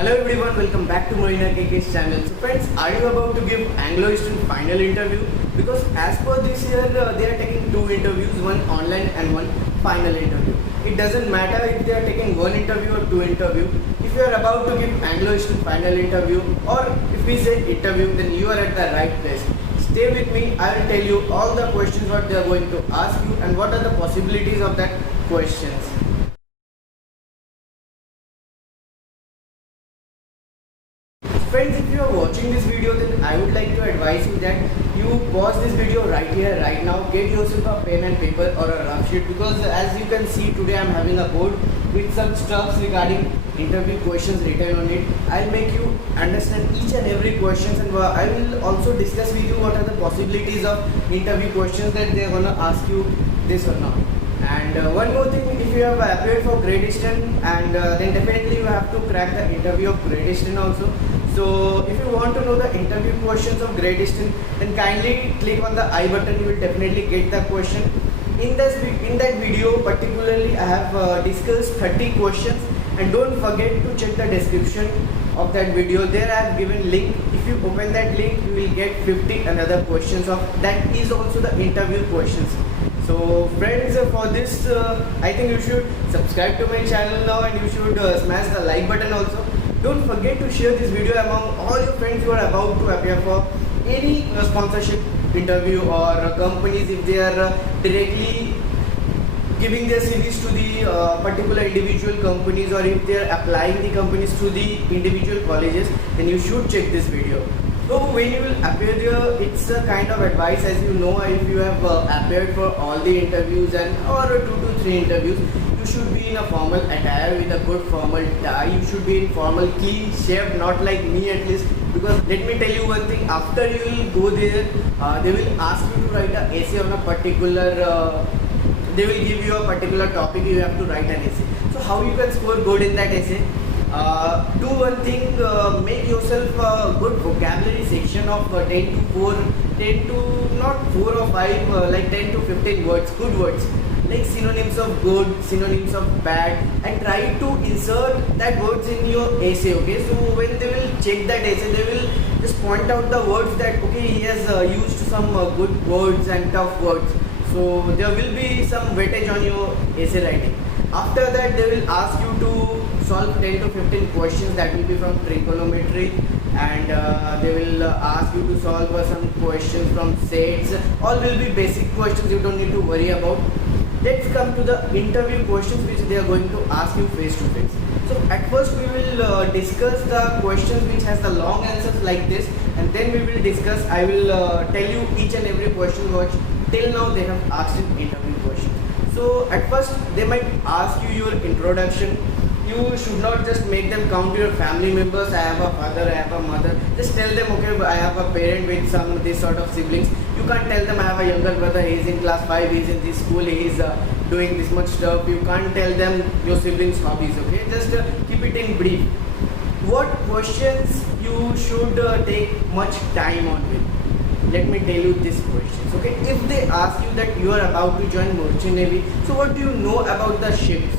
Hello everyone, welcome back to Marina KK's channel. So friends, are you about to give Anglo Eastern final interview? Because as per this year, they are taking two interviews, one online and one final interview. It doesn't matter if they are taking one interview or two interview. If you are about to give Anglo Eastern final interview, or if we say interview, then you are at the right place. Stay with me, I will tell you all the questions what they are going to ask you and what are the possibilities of that questions. Friends, if you are watching this video, then I would like to advise you that you pause this video right here, right now. Get yourself a pen and paper or a rough sheet, because as you can see today I am having a board with some stuffs regarding interview questions written on it. I'll make you understand each and every questions, and I will also discuss with you what are the possibilities of interview questions that they are gonna ask you this or not. And one more thing, if you have applied for Great Eastern, and then definitely you have to crack the interview of Great Eastern also. So if you want to know the interview questions of Great Eastern, then kindly click on the I button. You will definitely get the question. In that video particularly, I have discussed 30 questions, and don't forget to check the description of that video. There I have given link. If you open that link, you will get 50 another questions of that is also the interview questions. So friends, for this I think you should subscribe to my channel now, and you should smash the like button also. Don't forget to share this video among all your friends who are about to appear for any sponsorship interview, or companies if they are directly giving their CVs to the particular individual companies, or if they are applying the companies to the individual colleges, then you should check this video. So when you will appear there, it's a kind of advice, as you know, if you have appeared for all the interviews and or 2 to 3 interviews, you should be in a formal attire with a good formal tie. You should be in formal, clean shape, not like me at least. Because let me tell you one thing, after you will go there, they will ask you to write an essay on a particular, they will give you a particular topic, you have to write an essay. So how you can score good in that essay? Do one thing, make yourself a good vocabulary section of 10 to not 4 or 5, like 10 to 15 words, good words, like synonyms of good, synonyms of bad, and try to insert that words in your essay. Okay, so when they will check that essay, they will just point out the words that okay, he has used some good words and tough words, so there will be some weightage on your essay writing. After that, they will ask you to solve 10 to 15 questions that will be from trigonometry, and they will ask you to solve some questions from sets. All will be basic questions, you don't need to worry about. Let's come to the interview questions which they are going to ask you face to face. So at first we will discuss the questions which has the long answers like this, and then we will discuss, I will tell you each and every question which till now they have asked in interview question. So at first they might ask you your introduction. You should not just make them count your family members. I have a father, I have a mother. Just tell them, okay, I have a parent with some this sort of siblings. You can't tell them I have a younger brother, he is in class 5, he is in this school, he is doing this much stuff. You can't tell them your siblings' hobbies, okay? Just keep it in brief. What questions you should take much time on with? Let me tell you these questions, okay? If they ask you that you are about to join Merchant Navy, so what do you know about the ships?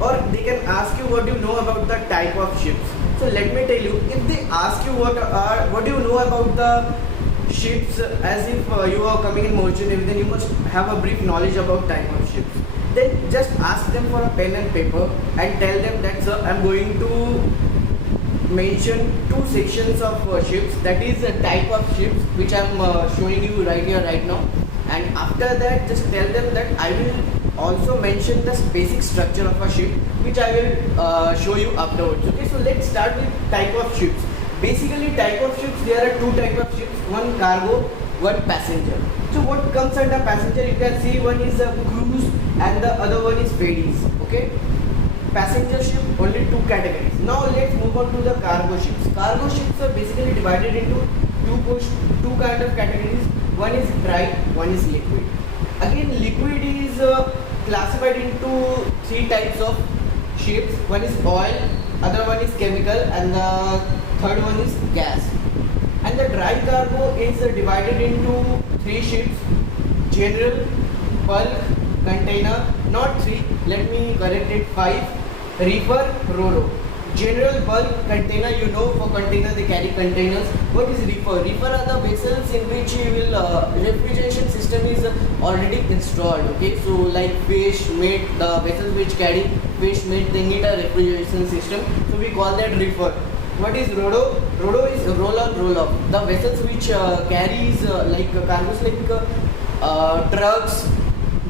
Or they can ask you what do you know about the type of ships. So let me tell you, if they ask you what do you know about the ships, as if you are coming in Merchant Navy, then you must have a brief knowledge about type of ships. Then just ask them for a pen and paper and tell them that, sir, I am going to mention 2 sections of ships, that is a type of ships which I am showing you right here right now. And after that, just tell them that I will also mention the basic structure of a ship, which I will show you afterwards. Okay, so let's start with type of ships. Basically, type of ships, there are 2 type of ships, one cargo, one passenger. So what comes under passenger, you can see one is a cruise and the other one is ferries. Okay, passenger ship, only 2 categories. Now let's move on to the cargo ships. Cargo ships are basically divided into two kind of categories. One is dry, one is liquid. Again, liquid is classified into 3 types of ships. One is oil, other one is chemical, and the third one is gas. And the dry cargo is divided into 3 ships: general, bulk, container. Not 3, let me correct it, 5: reefer, ro-ro. general bulk container, you know, for container they carry containers. What is reefer? Reefer are the vessels in which you will refrigeration system is already installed. Okay, so like fish, meat, the vessels which carry fish, meat, they need a refrigeration system. So we call that reefer. What is Ro-Ro? Ro-Ro is roll on, roll off. The vessels which carries like cargoes like trucks,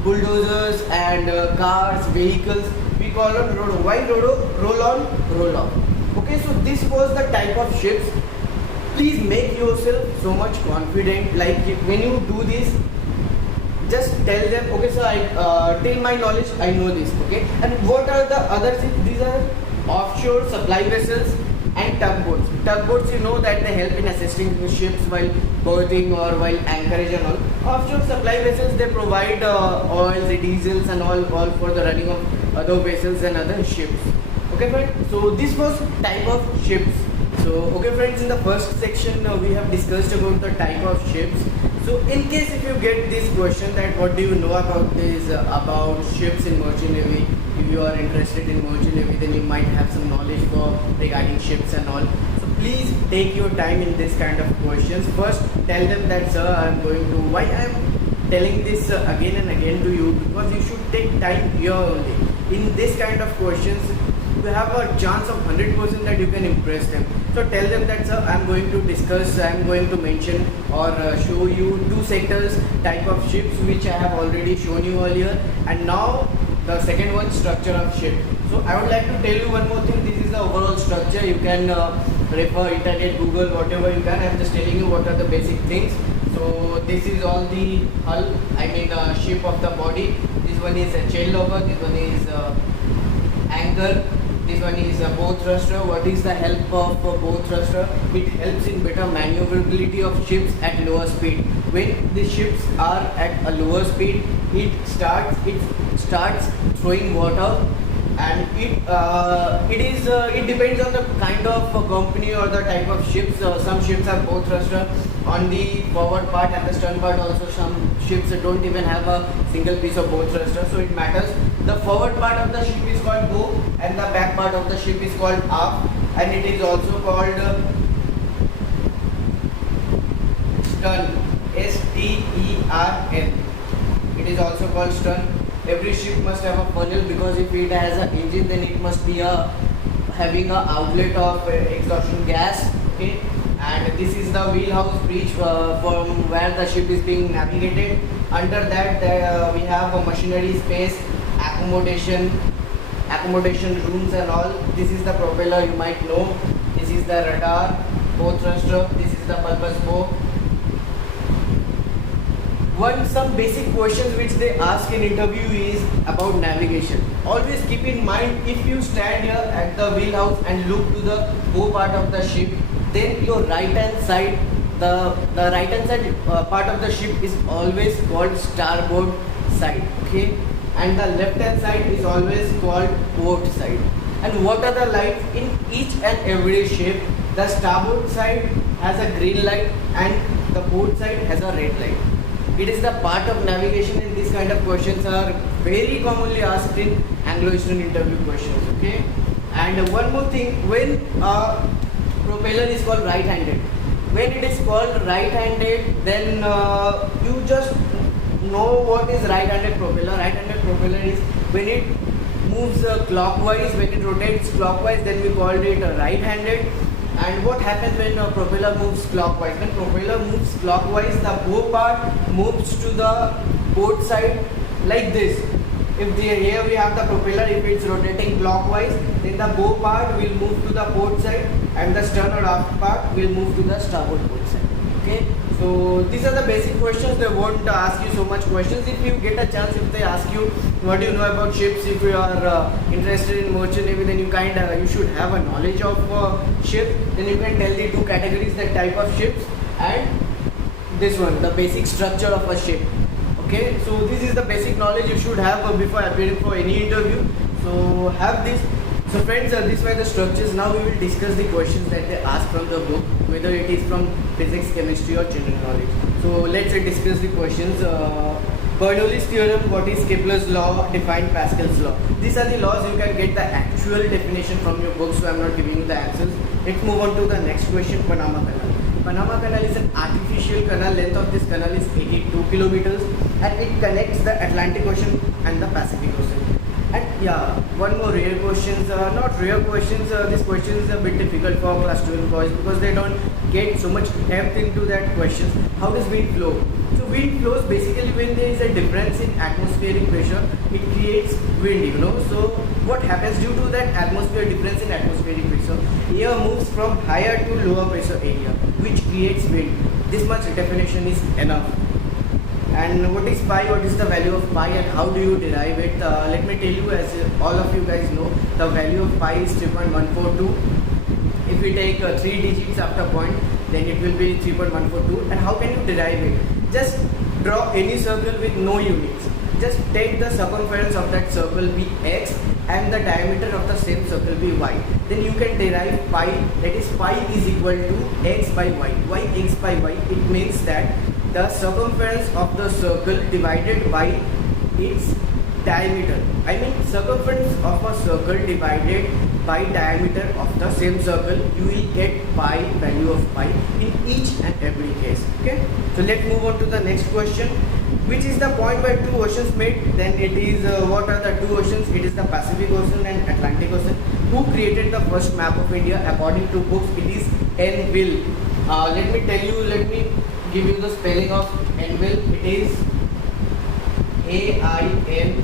bulldozers and cars, vehicles, we call on Ro-Ro. Why Ro-Ro? Roll on, roll off. Okay, so this was the type of ships. Please make yourself so much confident. Like when you do this, just tell them, okay sir, till my knowledge I know this. Okay, and what are the other things? These are offshore supply vessels and tugboats. Tugboats, you know that they help in assisting ships while berthing or while anchorage and all. Offshore supply vessels, they provide oils, diesels and all for the running of other vessels and other ships. Okay friends, so this was type of ships. So okay friends, in the first section we have discussed about the type of ships. So in case if you get this question that what do you know about this about ships in merchant navy, if you are interested in merchant navy, then you might have some knowledge for regarding ships and all. So please take your time in this kind of questions. First tell them that sir, I am going to, why I am telling this again and again to you, because you should take time here only. In this kind of questions you have a chance of 100% that you can impress them. So tell them that sir, I am going to discuss, I am going to mention or show you two sectors type of ships which I have already shown you earlier, and now the second one, structure of ship. So I would like to tell you one more thing. This is the overall structure. You can refer internet, Google, whatever you can. I am just telling you what are the basic things. So this is all the hull, I mean shape of the body. This one is a chain logger, this one is anchor, this one is a bow thruster. What is the help of bow thruster? It helps in better maneuverability of ships at lower speed. When the ships are at a lower speed, it starts throwing water, and it depends on the kind of company or the type of ships. Some ships have bow thruster on the forward part and the stern part. Also some ships don't even have a single piece of bow thruster, so it matters. The forward part of the ship is called bow and the back part of the ship is called aft, and it is also called stern, S-T-E-R-N. It is also called stern. Every ship must have a funnel, because if it has an engine, then it must be having an outlet of exhaustion gas. Okay, and this is the wheelhouse breach from where the ship is being navigated. Under that we have a machinery space, accommodation rooms and all. This is the propeller, you might know. This is the radar, bow thruster. This is the bulbous bow. Some basic questions which they ask in interview is about navigation. Always keep in mind, if you stand here at the wheelhouse and look to the bow part of the ship, then your right hand side, the right hand side part of the ship is always called starboard side. Okay, and the left hand side is always called port side. And what are the lights in each and every ship? The starboard side has a green light and the port side has a red light. It is the part of navigation, and these kind of questions are very commonly asked in Anglo-Eastern interview questions. Okay, and one more thing, when propeller is called right-handed, when it is called right-handed, then you just know what is right-handed propeller. Right-handed propeller is when it moves clockwise, when it rotates clockwise, then we called it right-handed. And what happens when a propeller moves clockwise? When propeller moves clockwise, the bow part moves to the port side like this. Here we have the propeller, if it's rotating clockwise, then the bow part will move to the port side and the stern or aft part will move to the starboard port side. Okay, so these are the basic questions. They won't ask you so much questions. If you get a chance, if they ask you what do you know about ships, if you are interested in merchant navy, then you should have a knowledge of ship. Then you can tell the two categories, the type of ships and this one, the basic structure of a ship. Okay, so this is the basic knowledge you should have before appearing for any interview. So have this. So friends, these were the structures. Now we will discuss the questions that they ask from the book, whether it is from physics, chemistry or general knowledge. So let's discuss the questions. Bernoulli's theorem, what is Kepler's law, define Pascal's law. These are the laws. You can get the actual definition from your book, so I'm not giving you the answers. Let's move on to the next question. Panama Canal. Panama Canal is an artificial canal. Length of this canal is 82 kilometers and it connects the Atlantic Ocean and the Pacific Ocean. And yeah, one more rare questions, not rare questions, this question is a bit difficult for class 12 boys because they don't get so much depth into that questions. How does wind flow? So wind flows basically when there is a difference in atmospheric pressure, it creates wind, you know. So what happens due to that atmosphere difference in atmospheric pressure? Air moves from higher to lower pressure area, which creates wind. This much definition is enough. And what is pi, what is the value of pi and how do you derive it? Let me tell you, as all of you guys know, the value of pi is 3.142. If we take 3 digits after point, then it will be 3.142. And how can you derive it? Just draw any circle with no units. Just take the circumference of that circle be x and the diameter of the same circle be y. Then you can derive pi, that is pi is equal to x by y. Why x by y? It means that the circumference of the circle divided by its diameter. I mean circumference of a circle divided by diameter of the same circle, you will get pi, value of pi in each and every case. Okay, so let's move on to the next question. Which is the point where two oceans meet? Then it is what are the two oceans? It is the Pacific Ocean and Atlantic Ocean. Who created the first map of India? According to books, it is Anvil. Let me tell you, let me give you the spelling of Anvil. It is AINVILLE.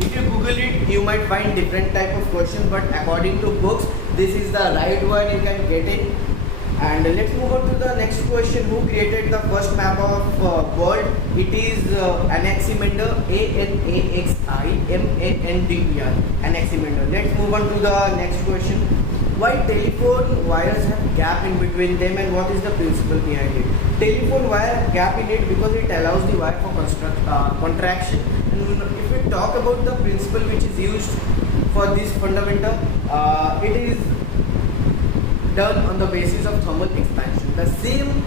If you Google it, you might find different type of question, but according to books, this is the right one. You can get it. And let's move on to the next question. Who created the first map of world? It is Anaximander, ANAXIMANDER, Anaximander. Let's move on to the next question. Why telephone wires have gap in between them and what is the principle behind it? Telephone wire have gap in it because it allows the wire for contraction. And if we talk about the principle which is used for this fundamental, it is done on the basis of thermal expansion. The same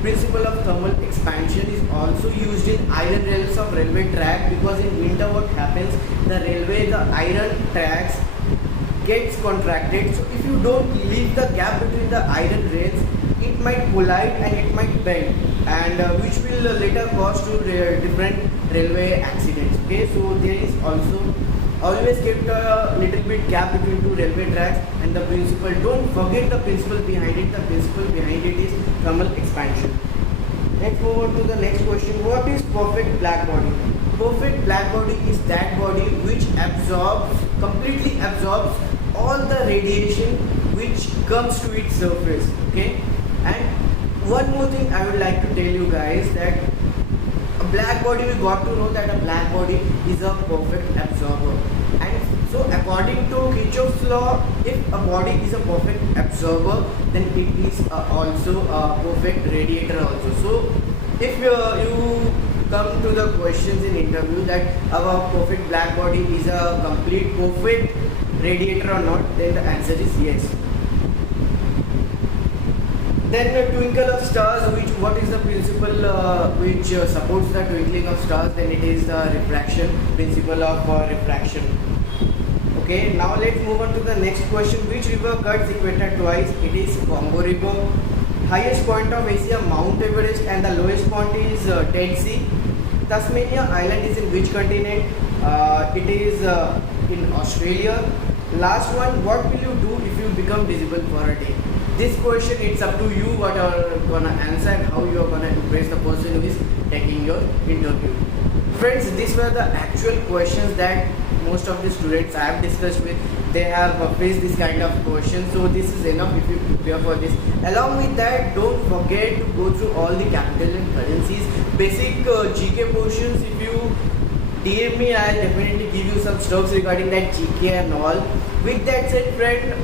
principle of thermal expansion is also used in iron rails of railway track, because in winter what happens, the railway, the iron tracks gets contracted. So if you don't leave the gap between the iron rails, it might collide and it might bend, and which will later cause to different railway accidents. Okay, so there is also always kept a little bit gap between two railway tracks, and the principle, don't forget the principle behind it. The principle behind it is thermal expansion. Let's move on to the next question. What is perfect black body? Perfect black body is that body which completely absorbs all the radiation which comes to its surface. Okay, and one more thing I would like to tell you guys, that a black body, we got to know that a black body is a perfect absorber. And so according to Kirchhoff's law, if a body is a perfect absorber, then it is also a perfect radiator also. So if you come to the questions in interview that our perfect black body is a complete perfect radiator or not, then the answer is yes. Then the twinkle of stars, what is the principle which supports the twinkling of stars? Then it is the refraction, principle of refraction. Okay, now let's move on to the next question. Which river cuts equator twice? It is Congo River. Highest point of Asia, Mount Everest, and the lowest point is Dead Sea. Tasmania Island is in which continent? It is in Australia. Last one, what will you do if you become visible for a day? This question, it's up to you what you are gonna answer and how you are gonna impress the person who is taking your interview. Friends, these were the actual questions that most of the students I have discussed with. They have faced this kind of questions, so this is enough if you prepare for this. Along with that, don't forget to go through all the capital and currencies, basic GK portions. If you DM me, I'll definitely give you some stuffs regarding that GK and all. With that said, friend,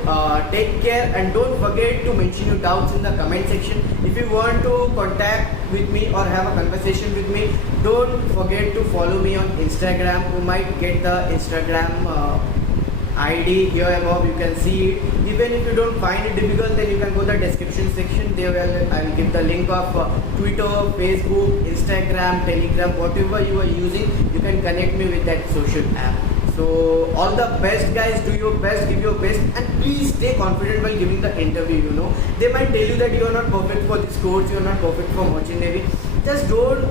take care and don't forget to mention your doubts in the comment section. If you want to contact with me or have a conversation with me, don't forget to follow me on Instagram. You might get the Instagram ID here above, you can see it. Even if you don't find it difficult, then you can go to the description section. There I'll give the link of Twitter, Facebook, Instagram, Telegram, whatever you are using, you can connect me with that social app. So all the best guys, do your best, give your best, and please stay confident while giving the interview. You know, they might tell you that you are not perfect for this course, you are not perfect for Merchant Navy. Just don't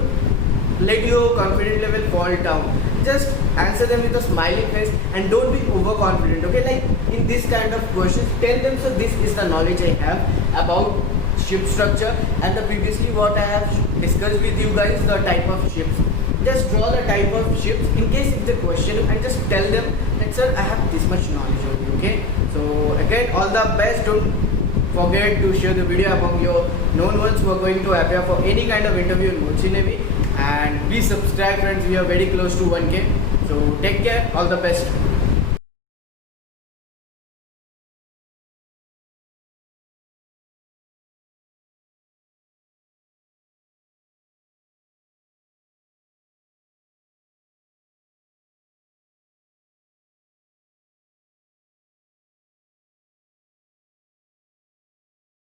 let your confidence level fall down. Just answer them with a smiling face and don't be overconfident. Okay, like in this kind of questions, tell them, so this is the knowledge I have about ship structure, and the previously what I have discussed with you guys, the type of ships. Just draw the type of ships in case it's a question, and just tell them that sir, I have this much knowledge of you. Okay, so again, all the best. Don't forget to share the video among your known ones who are going to appear for any kind of interview in Merchant Navy, and please subscribe friends, we are very close to 1k. So take care, all the best.